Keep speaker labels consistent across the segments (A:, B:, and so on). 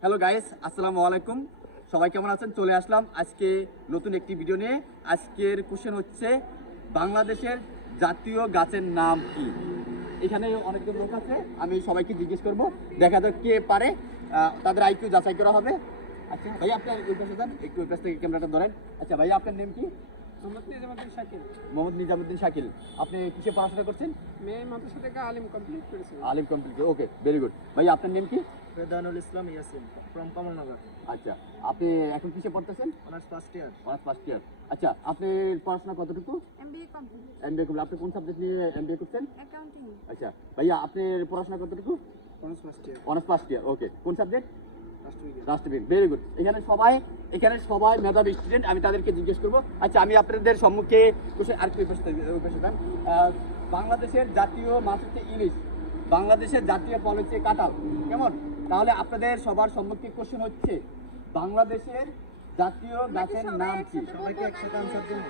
A: Hello guys আসসালামু আলাইকুম সবাই কেমন আছেন? চলে আসলাম আজকে নতুন একটি ভিডিও নিয়ে। আজকের কোশ্চেন হচ্ছে, বাংলাদেশের জাতীয় গাছের নাম কি? এখানে অনেকজন লোক আছে, আমি সবাইকে জিজ্ঞেস করব। দেখা যাক কে পারে। তাদের আইকিউ যাচাই করা হবে। আচ্ছা ভাই আপনি ওই পাশে যান। একটু ওই পাশ থেকে ক্যামেরাটা ধরেন। আচ্ছা ভাই আপনার নেম কি?
B: মোহাম্মদ নিজামুদ্দিন শাকিল।
A: মোহাম্মদ নিজামুদ্দিন শাকিল। আপনি কিসে পড়াশোনা করছেন?
B: আলিম কমপ্লিট করেছি।
A: আলিম কমপ্লিট ওকে ভেরি গুড ভাই আপনার নেম কি?
C: রেদানুল ইসলাম ইয়াসিন ফ্রম কমলনগর।
A: আচ্ছা আপনি এখন কিসে পড়তেছেন?
C: Honours first year
A: honours first year আচ্ছা আপনি পড়াশোনা কতটুকু?
D: এমবিএ কমপ্লিট
A: এমবিএ করলেন আপনি কোন সাবজেক্ট নিয়ে এমবিএ করছেন?
D: অ্যাকাউন্টিং
A: আচ্ছা ভাইয়া আপনার পড়াশোনা কতটুকু?
B: Honours first year
A: honours first year okay কোন সাবজেক্ট
B: রাষ্ট্রবিজ্ঞান
A: ভেরি গুড এখানে সবাই এখানে সবাই মেধাবী স্টুডেন্ট আমি তাদেরকে জিজ্ঞেস করব। আচ্ছা আমি আপনাদের সম্মুখে আর কি বাংলাদেশের জাতীয় মাছ হচ্ছে ইলিশ বাংলাদেশের জাতীয় ফল হচ্ছে কাঁঠাল। কেমন? তাহলে আপনাদের সবার সম্মুখে কোশ্চেন হচ্ছে বাংলাদেশের জাতীয় গাছের নাম কি?
C: সবাইকে একসাথে আনসার দিন।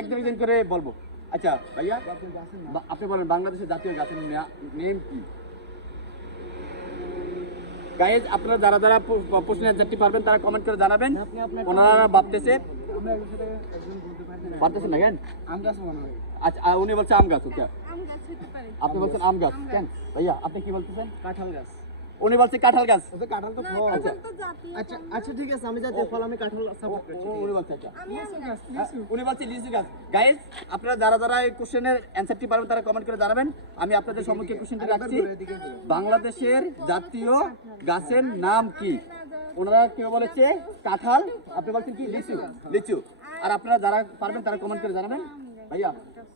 A: একদম একজন করে বলব। আচ্ছা ভাইয়া আপনি বলেন বাংলাদেশের জাতীয় গাছের নেম কি? গাইজ আপনারা যারা যারা প- প্রশ্নের অ্যান্সারটি পারবেন তারা কমেন্ট করে জানাবেন। ওনারা ভাবতেছে পারতেছেন না কেন?
B: আম গাছ মনে হয়।
A: আচ্ছা উনি বলছে আম গাছ ওকে। আপনি বলছেন আম গাছ কেন? ভাইয়া আপনি কি বলতেছেন?
B: কাঁঠাল গাছ।
A: উনি বলছে কাঁঠাল গাছ।
B: কাঁঠাল তো
D: না
B: ফল।
A: আচ্ছা।
D: কাঁঠাল তো জাতীয়
C: আচ্ছা আচ্ছা ঠিক আছে আমি জাতীয় ফল আমি কাঁঠাল সাপোর্ট করছি
A: ও- উনি বলছে আচ্ছা। উনি বলছে লিচু গাছ। গাইজ আপনারা যারা যারা এই কোশ্চেনের অ্যান্সারটি পারবেন তারা কমেন্ট করে জানাবেন। আমি আপনাদের সম্মুখে কোশ্চেনটি রাখছি। বাংলাদেশের জাতীয় গাছের নাম কি? ওনারা কেউ বলেছে কাঁঠাল আপনি বলছেন কি লিচু? লিচু। আর আপনারা যারা পারবেন তারা কমেন্ট করে জানাবেন। ভাইয়া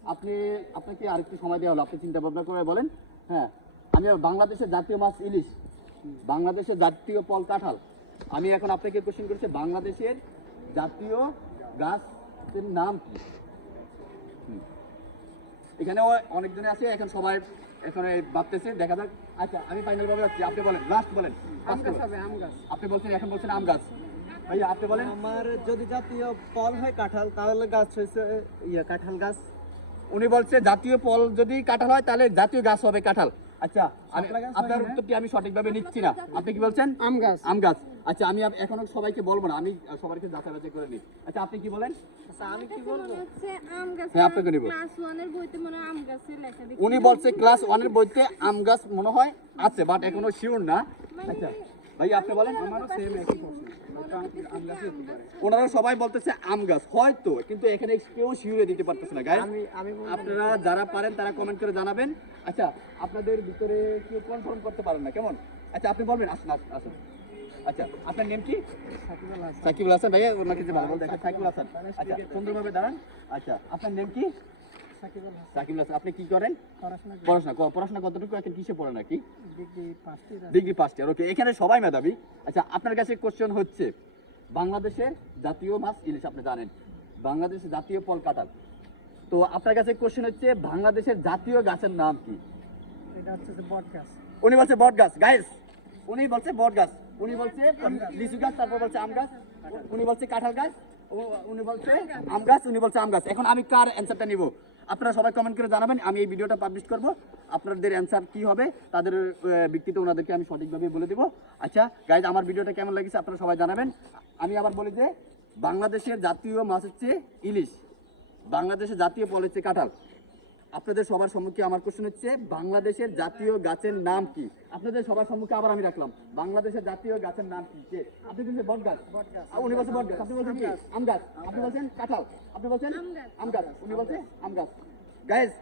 A: আপনি আপনাকে আরেকটু সময় দেওয়া হলো আপনি চিন্তা ভাবনা করে বলেন। হ্যাঁ আমি বাংলাদেশের জাতীয় মাছ ইলিশ। বাংলাদেশের জাতীয় ফল কাঁঠাল। আমি এখন আপনাকে কোশ্চেন করছি বাংলাদেশের জাতীয় গাছের নাম কি। এখানে অনেকজনে আছে এখন সবাই এখানে ভাবতেছে দেখা যাক। আচ্ছা আমি ফাইনাল ভাবে যাচ্ছি আপনি বলেন লাস্ট বলেন আপনি বলছেন এখন বলছেন আম গাছ। ভাইয়া আপনি বলেন।
C: আমার যদি জাতীয় ফল হয় কাঁঠাল তাহলে গাছ হয়েছে ইয়া কাঁঠাল গাছ।
A: উনি বলছে জাতীয় ফল যদি কাঁঠাল হয় তাহলে জাতীয় গাছ হবে কাঁঠাল। আচ্ছা আমি আপনার উত্তরটি আমি সঠিকভাবে নিচ্ছি না। আপনি কি বলছেন?
B: আম গাছ।
A: আম গাছ। আচ্ছা আমি এখনও সবাইকে বলব না। আমি সবাইকে যাচাই বাছাই করে নিই। আচ্ছা আপনি কি বলেন?
C: আচ্ছা আমি কি বলব?
D: মনে
A: হ্যাঁ, আপনাকে নিবো।
D: ক্লাস 1 এর বইতে মনে
A: উনি বলছে ক্লাস ওয়ানের বইতে আম গাছ মনে হয় আছে বাট এখনও শিওর না। আচ্ছা ভাই আপনি বলেন।
B: আমারও সেম একই প্রশ্ন।
A: ওনারা সবাই বলতেছে আম গাছ। হয়তো কিন্তু এখানে কেউ শিওরে দিতে পারতেছে না
C: আমি
A: আপনারা যারা পারেন তারা কমেন্ট করে জানাবেন। আচ্ছা আপনাদের ভিতরে কেউ কনফার্ম করতে পারেন না কেমন? আচ্ছা আপনি বলবেন আসুন আসুন আসুন। আচ্ছা আপনার নেম কি?
B: সাকিবুল হাসান।
A: ভাইয়া ওনাকে যে ভালো বলতে সাকিবুল হাসান। আচ্ছা সুন্দরভাবে দাঁড়ান। আচ্ছা আপনার নেম কি?
B: সাকিবুল হাসান।
A: আপনি কি করেন?
B: পড়াশোনা
A: পড়াশোনা কতটুকু? এখন কিসে পড়েন নাকি?
B: Degree first year
A: degree first year okay এখানে সবাই মেধাবী। আচ্ছা আপনার কাছে কোশ্চেন হচ্ছে বাংলাদেশের জাতীয় মাছ ইলিশ আপনি জানেন বাংলাদেশের জাতীয় ফল কাঁঠাল। তো আপনার কাছে কোশ্চেন হচ্ছে বাংলাদেশের জাতীয় গাছের নাম কি?
B: এটা হচ্ছে বট গাছ।
A: উনি বলছে বট গাছ গাইস উনি বলছে বট গাছ উনি বলছে লিচু গাছ তারপর বলছে আম গাছ উনি বলছে কাঁঠাল গাছ উনি বলছে আম গাছ উনি বলছে আম গাছ। এখন আমি কার অ্যান্সারটা নিব? আপনারা সবাই কমেন্ট করে জানাবেন, আমি এই ভিডিওটা পাবলিশ করব। আপনাদের অ্যান্সার কি হবে, তাদের ভিত্তিতে ওনাদেরকে আমি সঠিকভাবে বলে দেবো। আচ্ছা গাইজ আমার ভিডিওটা কেমন লাগেছে আপনারা সবাই জানাবেন। আমি আবার বলি যে, বাংলাদেশের জাতীয় মাছ হচ্ছে ইলিশ। বাংলাদেশের জাতীয় পল হচ্ছে কাঁঠাল। আপনাদের সবার সম্মুখে আমার কোশ্চেন হচ্ছে বাংলাদেশের জাতীয় গাছের নাম কি? আপনাদের সবার সম্মুখে আবার আমি রাখলাম। বাংলাদেশের জাতীয় গাছের নাম কি? কে? আপনি বলছেন বট গাছ? উনি বলছেন বট গাছ। আপনি বলছেন কি? আম গাছ। আপনি বলছেন কাঁঠাল। আপনি বলছেন আম গাছ। উনি বলছে আম গাছ। গাইজ